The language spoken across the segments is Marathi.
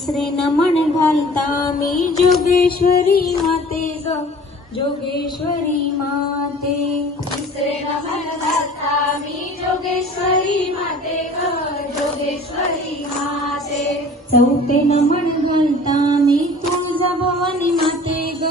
तिसरे नमन घालता मी जोगेश्वरी माते ग. जोगेश्वरी माते. तिसरे नमन घालता मी जोगेश्वरी माते ग. जोगेश्वरी माते. चौथे नमन घालता मी तुळजा भवानी माते ग.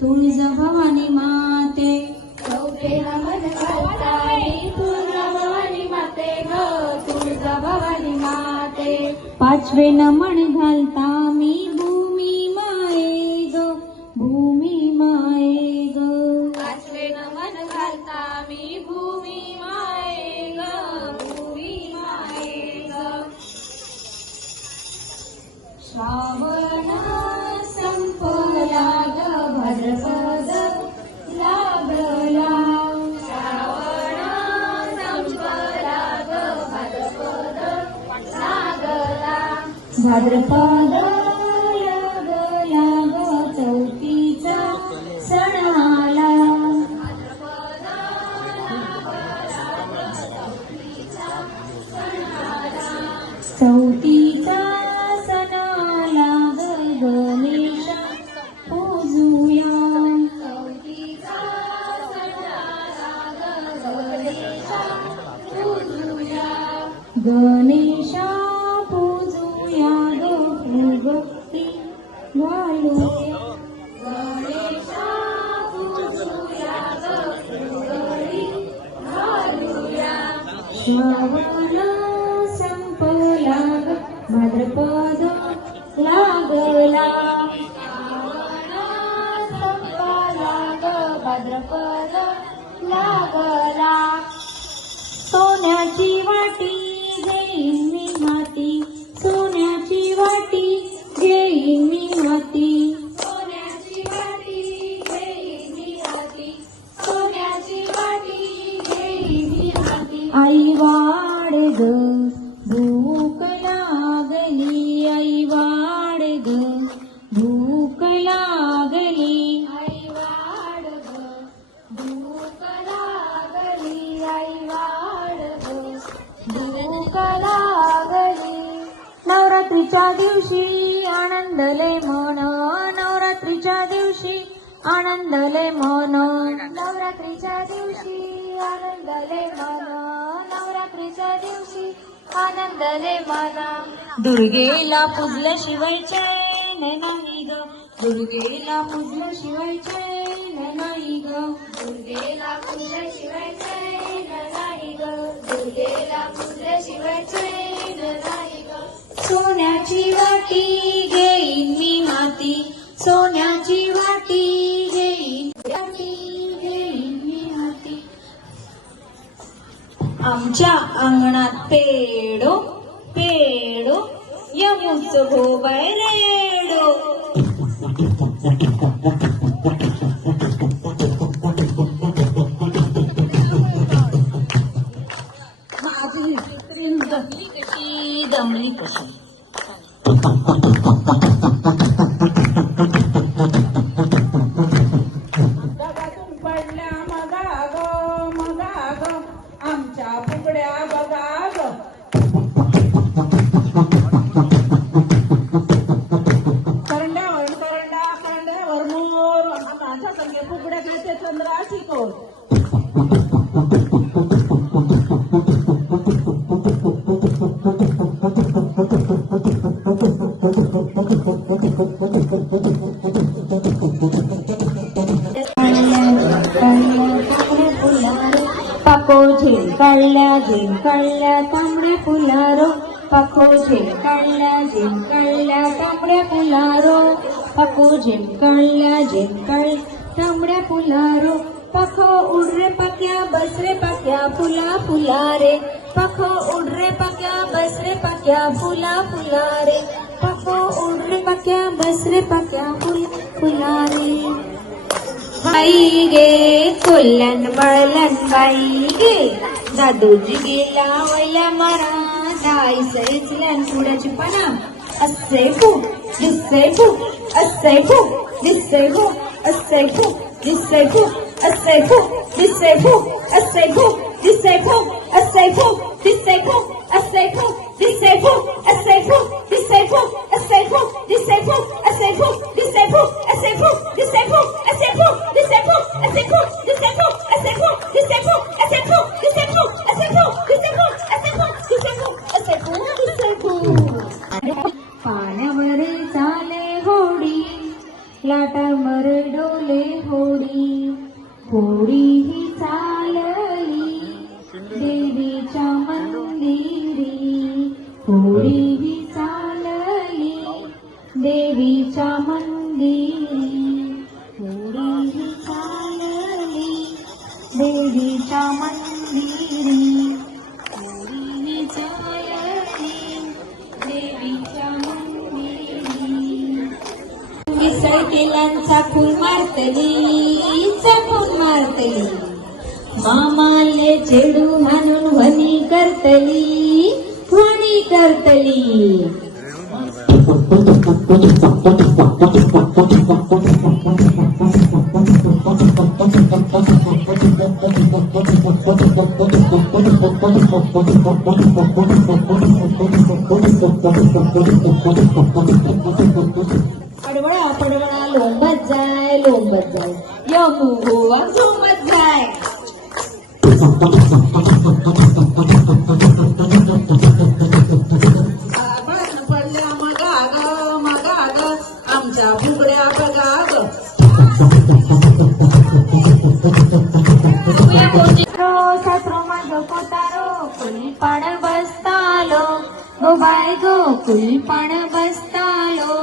तुळजा भवानी माते. चौथे नमन घालता मी तुळजा भवानी माते ग. तुळजा भवानी माते. पाचवे नमन घालता मी भूमी माये ग भूमी माये ग. पाचवे नमन घालता मी भूमी माये ग भूमी माये ग. श्रावण भाद्रपद संपला ग भाद्रपद लागला श्रावण संपला ग भाद्रपद लागला सोन्याची वाटी लागली आई वाढ ग भूक लागली. आई वाढ ग भूक लागली आई वाढ ग भूक लागली. नवरात्रीच्या दिवशी आनंदले मन. नवरात्रीच्या दिवशी आनंदले मन. नवरात्रीच्या दिवशी आनंदले मन. नवरात्रीच्या दिवशी आनंदले मना. दुर्गेला पुजलं शिवाय चैन नाही ग. दुर्गेला पुजलं शिवाय चैन नाही ग. दुर्गेला पुजलं शिवाय चैन नाही ग. दुर्गेला पुजलं शिवाय चैन नाही ग. सोन्याची वाटी आमच्या अंगणात पेडो पेडो यमुच भोबाय रेडो. पाको झेल काढल्या झेल काढल्या तांबड्या फुलारो पाको झेल काढल्या तांबड्या फुलारो. पाको झेल काढल्या तांबड्या फुलारो. पखो उड रे पाक्या बस रे पाक्या फुला फुला रे पाखो उड रे पक्या बस रे पक्या फुला फुला रे पाखो उड रे पक्या बस रे पक्या फुला फुलारे. बाई गे कोल्हन बळलन बाई गे जादूजी गेला वैल्या मारा. दाई सैचल्यान पुढाची पणा. असे फू दिसे फू असे फू दिसे फू असे फू दिसे फू असे फू दिसे फू असे फू दिसे फू असे फू दिसे फू असे फू. देवीच्या मंदिरी होडी देवीच्या मंदिरी मिसळ तेलांचा फुल मारतली फुल मारतली. मामाले चेडू म्हणून वनी करतली वनी करतली. पडवळा पडवळा लोंबत जाय लोंबत जाय यमू गोवा झोमत जाय बाण सासरो माझो कोतारो कुलपाण बसतालो. गो बाय गो कुलपाण बसतालो.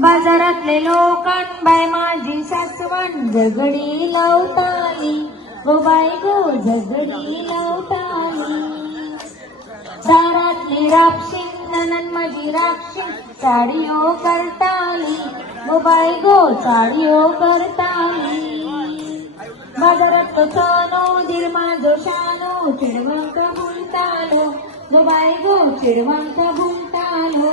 बाजारातले लोकांन बाय माझी सासवण झगडी लावताली. गो बाय गो झगडी लावताली. दारातली रापशी ननन माझी राक्षी चाडियो करताली. गो बाय गो चाडियो करताली. बाजारात तो सोनो दिरमा जोशानो चिडवंक भुलतालो गो बाय गो चिडवंक भुलतालो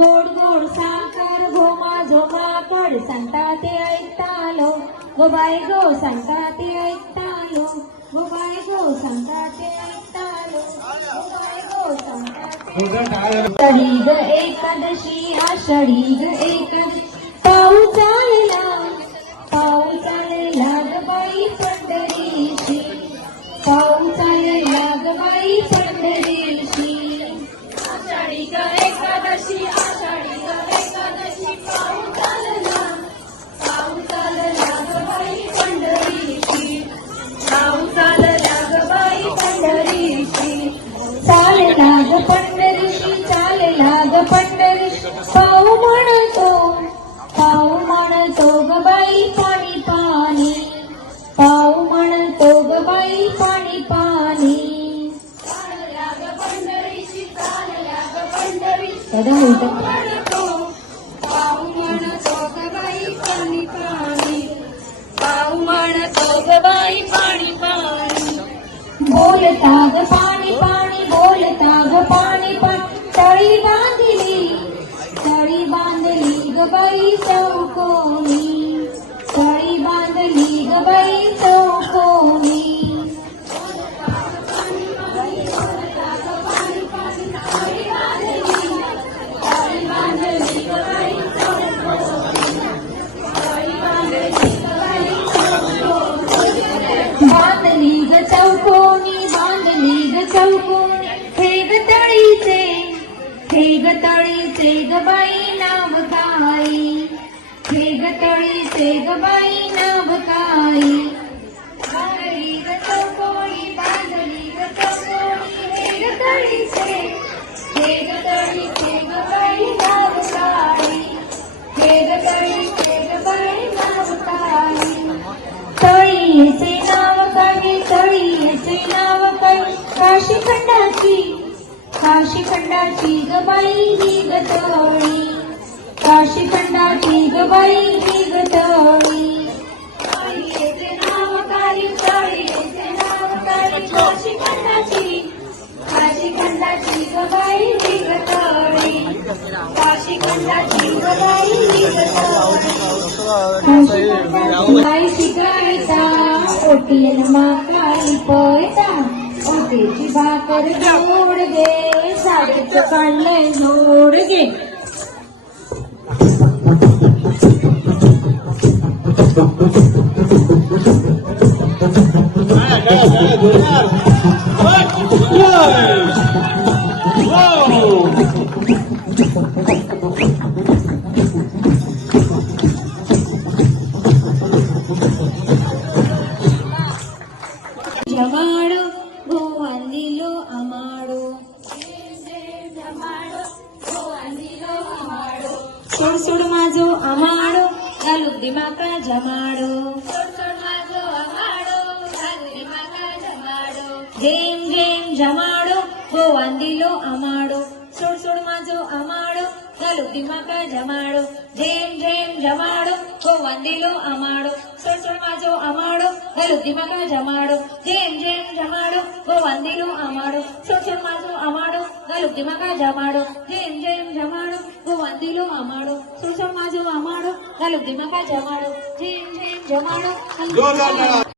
गोड गोड साखर गो माझो माकड सांगता ते ऐकतालो गो बाय गो सांगता ते ऐकतालो गो बाय गो सांगता ते ऐकतालो गो बाय गो सांगता ते आषाढी ग एकादशी आषाढी ग एकादशी पाऊस आलेला पाऊस 好的，好的 चौकोन हे गतळीचे हे गतळीचे गबाई नाव काय हे गतळीचे गबाई नाव काय बांधली ग काशी खंडाची काशी खंडाची गबाई ही गतवळी काशी खंडाची गबाई ही गतवळी काशी खंडाची. काशी खंडाची गबाई ही गतवळी काशी खंडाची गबाई ही गतवळी काशी खंडाची गबाई शिकायचा ओटील माकाली पण पिठाची भाकर जोड गे साडीचं काढलंय जोड गे जवाडो સોડ સોડ માજો અમાડો ચાલુ દિમાકા જમાડો જેમ જેમ જમાડો ગોવાંદીલો અમાડો સોડ સોડ માજો અમાડો ચાલુ દિમાકા જમાડો જેમ જેમ જમાડો જો વંદિલો અમાડો સસમાજો અમાડો રુદ્ધિમકા જમાડો જેમ જેમ જમાડો, ગો વંદિલો અમાડો સસમાજો અમાડો રુદ્ધિમકા જમાડો જેમ જેમ જમાડો, ગો વંદીલો અમાડો સસમાજો અમાડો રુદ્ધિમકા જમાડો જેમ જેમ જમાડો